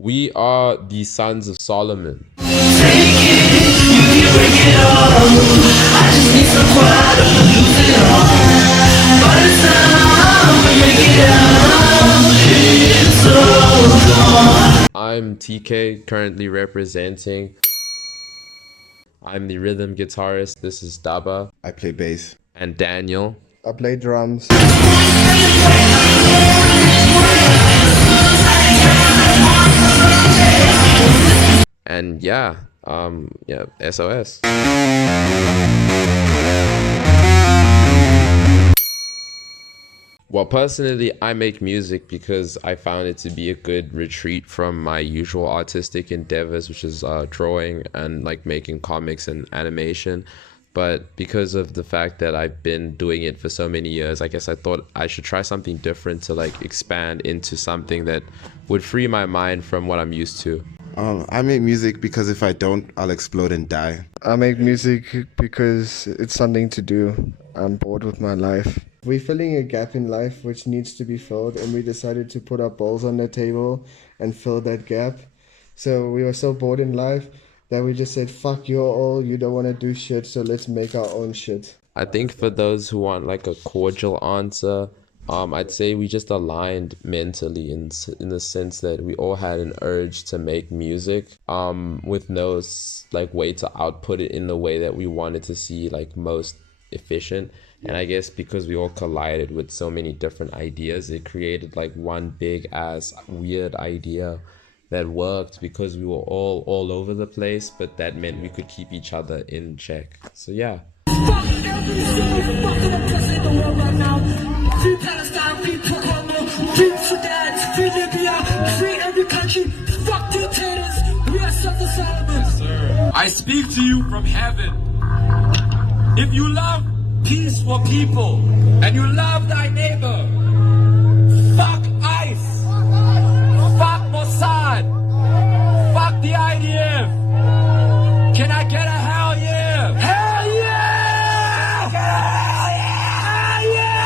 We are the sons of Solomon. I'm TK, currently representing. I'm the rhythm guitarist. This is Daba. I play bass. And Daniel. I play drums. And yeah, SOS. Well, personally, I make music because I found it to be a good retreat from my usual artistic endeavors, which is drawing and like making comics and animation. But because of the fact that I've been doing it for so many years, I guess I thought I should try something different to like expand into something that would free my mind from what I'm used to. I make music because if I don't, I'll explode and die. I make music because it's something to do. I'm bored with my life. We're filling a gap in life which needs to be filled, and we decided to put our balls on the table and fill that gap. So we were so bored in life that we just said, fuck you all, you don't want to do shit, so let's make our own shit. I think for those who want like a cordial answer, I'd say we just aligned mentally in the sense that we all had an urge to make music, with no like way to output it in the way that we wanted to see like most efficient. And I guess because we all collided with so many different ideas, it created like one big ass weird idea that worked because we were all over the place, but that meant we could keep each other in check. So yeah. Fuck every single fucking oppressor in the world right now. Free Palestine, free Tacoma, free Sudan, free Libya, free every country. Fuck dictators. We are sons of Solomon. I speak to you from heaven. If you love peaceful people and you love thy neighbor, fuck ICE, fuck Mossad, fuck the IDF. Can I get a hell yeah? Hell yeah! Hell yeah!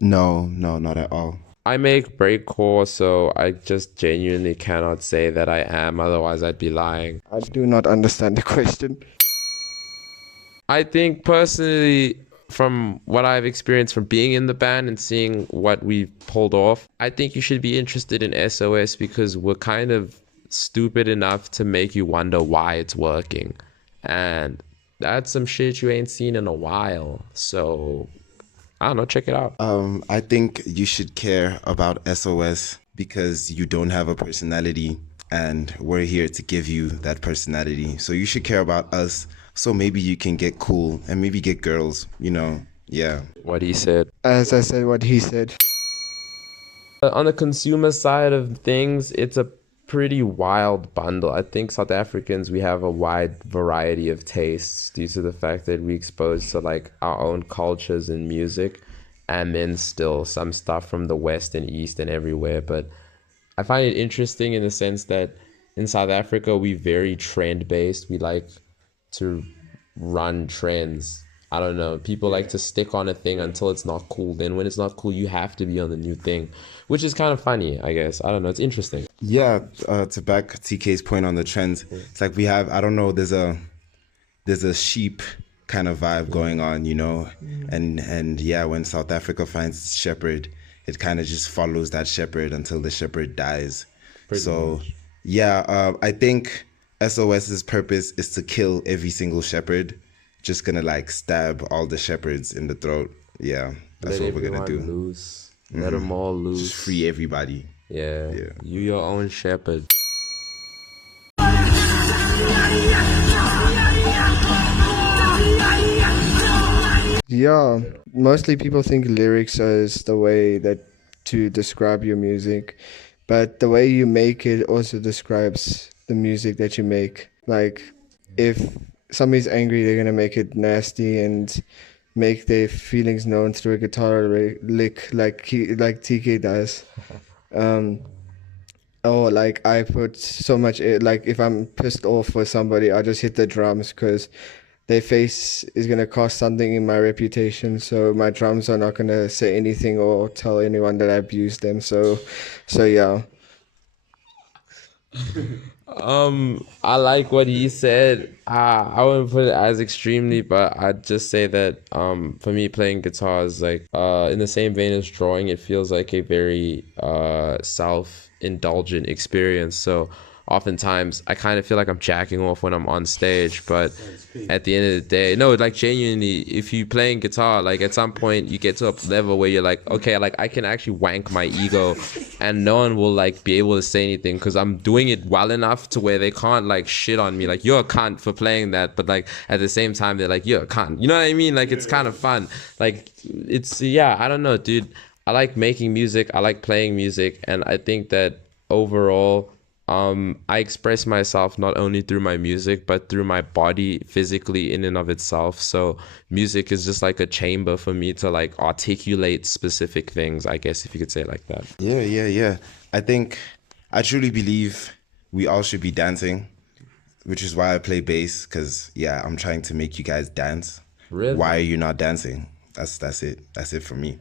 No, not at all. I make breakcore, so I just genuinely cannot say that I am, otherwise I'd be lying. I do not understand the question. I think personally, from what I've experienced from being in the band and seeing what we've pulled off, I think you should be interested in SOS because we're kind of stupid enough to make you wonder why it's working. And that's some shit you ain't seen in a while. So I don't know, check it out. I think you should care about SOS because you don't have a personality and we're here to give you that personality. So you should care about us so maybe you can get cool and maybe get girls, yeah. What he said. As I said, what he said. On the consumer side of things, it's a pretty wild bundle. I think South Africans, we have a wide variety of tastes due to the fact that we exposed to like our own cultures and music, and then still some stuff from the West and East and everywhere. But I find it interesting in the sense that in South Africa, we very trend based. We like to run trends. I don't know. People like to stick on a thing until it's not cool. Then when it's not cool, you have to be on the new thing, which is kind of funny, I guess. I don't know. It's interesting. Yeah, to back TK's point on the trends, it's like we have, I don't know, there's a sheep kind of vibe going on, and yeah, when South Africa finds its shepherd, it kind of just follows that shepherd until the shepherd dies. Pretty much. Yeah, I think SOS's purpose is to kill every single shepherd. Just gonna like stab all the shepherds in the throat. Yeah, that's what we're gonna do. Loose. Let them all loose. Just free everybody. Yeah. You your own shepherd. Yeah, mostly people think lyrics is the way that to describe your music, but the way you make it also describes the music that you make. Like, if somebody's angry, they're gonna make it nasty and make their feelings known through a guitar lick, like TK does. Or like I put so much, like if I'm pissed off for somebody, I just hit the drums because their face is gonna cost something in my reputation. So my drums are not gonna say anything or tell anyone that I abused them. So yeah. I like what he said. I wouldn't put it as extremely, but I'd just say that for me playing guitar is like in the same vein as drawing, it feels like a very self-indulgent experience. So oftentimes I kind of feel like I'm jacking off when I'm on stage, but at the end of the day, no, like genuinely, if you playing guitar, like at some point you get to a level where you're like, okay, like I can actually wank my ego and no one will like be able to say anything because I'm doing it well enough to where they can't like shit on me like you're a cunt for playing that, but like at the same time they're like you're a cunt, you know what I mean? Like it's kind of fun. Like it's, yeah, I don't know, dude. I like making music, I like playing music, and I think that overall I express myself not only through my music, but through my body physically in and of itself. So music is just like a chamber for me to like articulate specific things, I guess, if you could say it like that. Yeah. I truly believe we all should be dancing, which is why I play bass, because yeah, I'm trying to make you guys dance. Really? Why are you not dancing? That's it. That's it for me.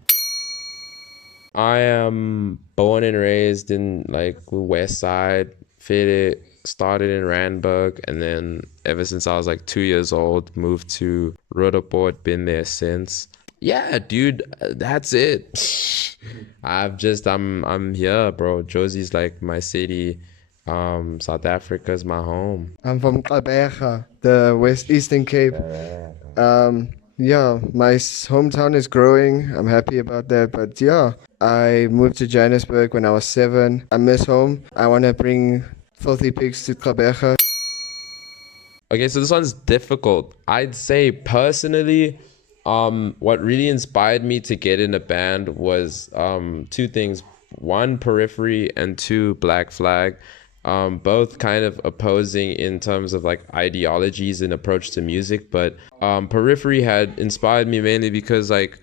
I am born and raised in like West Side, fitted, started in Randburg, and then ever since I was like 2 years old, moved to Roodepoort, been there since. Yeah, dude, that's it. I'm here, bro. Josie's like my city. South Africa's my home. I'm from Gqeberha, the West Eastern Cape. Yeah, my hometown is growing. I'm happy about that. But yeah, I moved to Johannesburg when I was 7. I miss home. I want to bring Filthy Pigs to Gqeberha. Okay, so this one's difficult. I'd say personally, what really inspired me to get in a band was two things. One, Periphery, and two, Black Flag. Both kind of opposing in terms of like ideologies and approach to music, but Periphery had inspired me mainly because like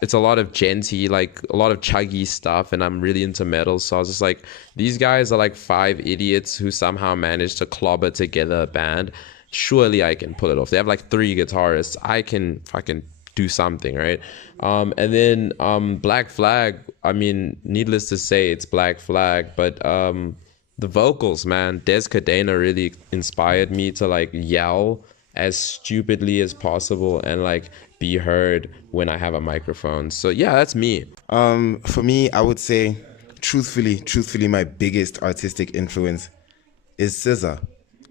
it's a lot of genty, like a lot of chuggy stuff, and I'm really into metal. So I was just like, these guys are like 5 idiots who somehow managed to clobber together a band. Surely I can pull it off. They have like 3 guitarists. I can fucking do something, right? And then Black Flag, I mean, needless to say, it's Black Flag, but the vocals, man, Des Cadena really inspired me to like yell as stupidly as possible and like be heard when I have a microphone. So yeah, that's me. For me, I would say, truthfully, my biggest artistic influence is SZA.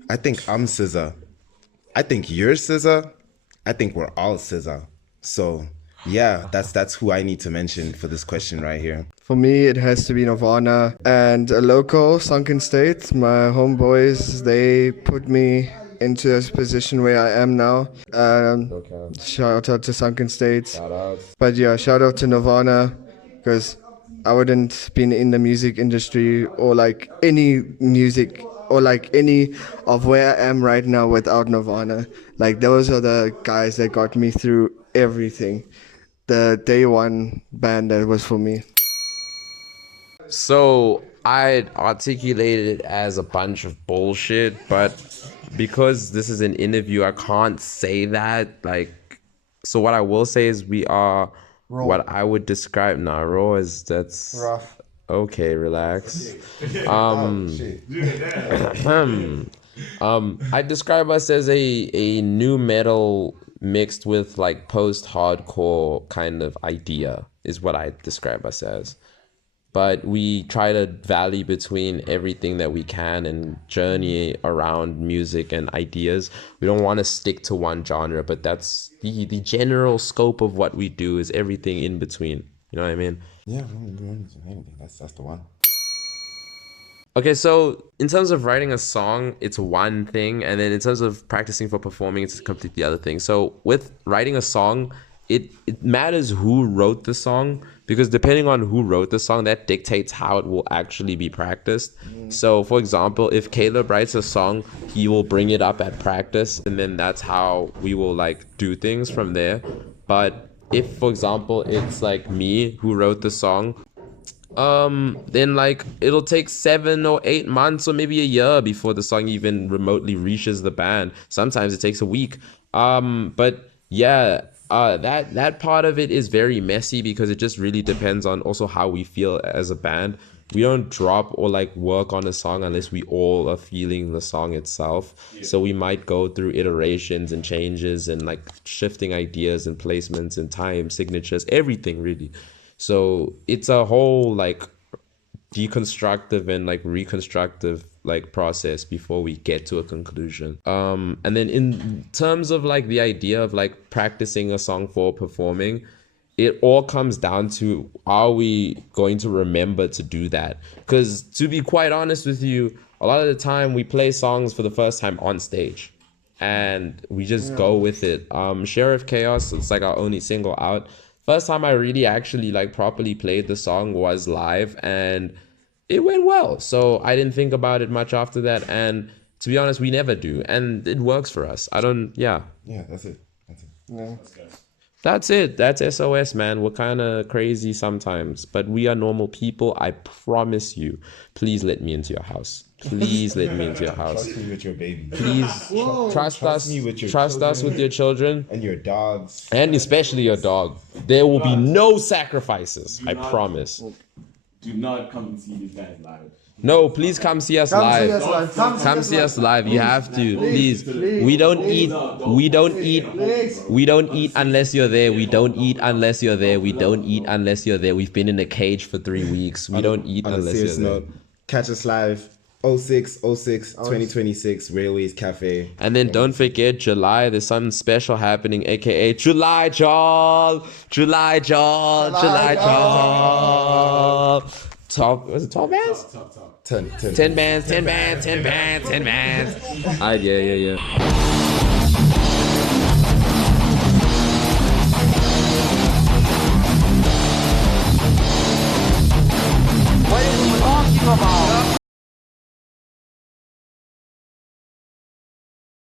I think I'm SZA. I think you're SZA. I think we're all SZA. So yeah, that's who I need to mention for this question right here. For me, it has to be Nirvana and a local, Sunken State. My homeboys, they put me into this position where I am now. Shout out to Sunken State. But yeah, shout out to Nirvana, because I wouldn't been in the music industry or like any music or like any of where I am right now without Nirvana. Like those are the guys that got me through everything. The day one band that was for me. So I'd articulate it as a bunch of bullshit, but because this is an interview, I can't say that. Like, so what I will say is we are raw. What I would describe now, raw is that's rough. Okay, relax. I describe us as a new metal mixed with like post-hardcore kind of idea is what I describe us as. But we try to valley between everything that we can and journey around music and ideas. We don't want to stick to one genre, but that's the general scope of what we do is everything in between. You know what I mean? Yeah, that's the one. Okay, so in terms of writing a song, it's one thing. And then in terms of practicing for performing, it's a completely other thing. So with writing a song, it matters who wrote the song, because depending on who wrote the song, that dictates how it will actually be practiced. So for example, if Caleb writes a song, he will bring it up at practice, and then that's how we will like do things from there. But if, for example, it's like me who wrote the song, then like it'll take 7 or 8 months or maybe a year before the song even remotely reaches the band. Sometimes it takes a week. But yeah, that part of it is very messy because it just really depends on also how we feel as a band. We don't drop or like work on a song unless we all are feeling the song itself. So we might go through iterations and changes and like shifting ideas and placements and time signatures, everything really. So it's a whole like deconstructive and like reconstructive like process before we get to a conclusion. And then in terms of like the idea of like practicing a song for performing, it all comes down to, are we going to remember to do that? Because to be quite honest with you, a lot of the time we play songs for the first time on stage and we just go with it. Sheriff Chaos, it's like our only single out. First time I really actually like properly played the song was live and it went well. So I didn't think about it much after that. And to be honest, we never do. And it works for us. Yeah, that's it. Yeah. That's it. That's SOS, man. We're kind of crazy sometimes, but we are normal people. I promise you. Please let me into your house. Please let me into your house. Trust me with your baby. Please trust us. me with your Trust us with your children. And your dogs. And especially your dog. There will be no sacrifices. I promise. Do not come and see these guys live. No, please come see us live. Come see us live. You have to. Please. We don't eat unless you're there. We don't eat unless you're there. We don't eat unless you're there. We've been in a cage for 3 weeks. We don't eat On a unless serious you're there. note, catch us live 2026 Railways Cafe. And then don't forget July, there's something special happening, aka July Jol. July Jol. July Jol. Was it 12 bands? 10 10 bands. Alright, yeah.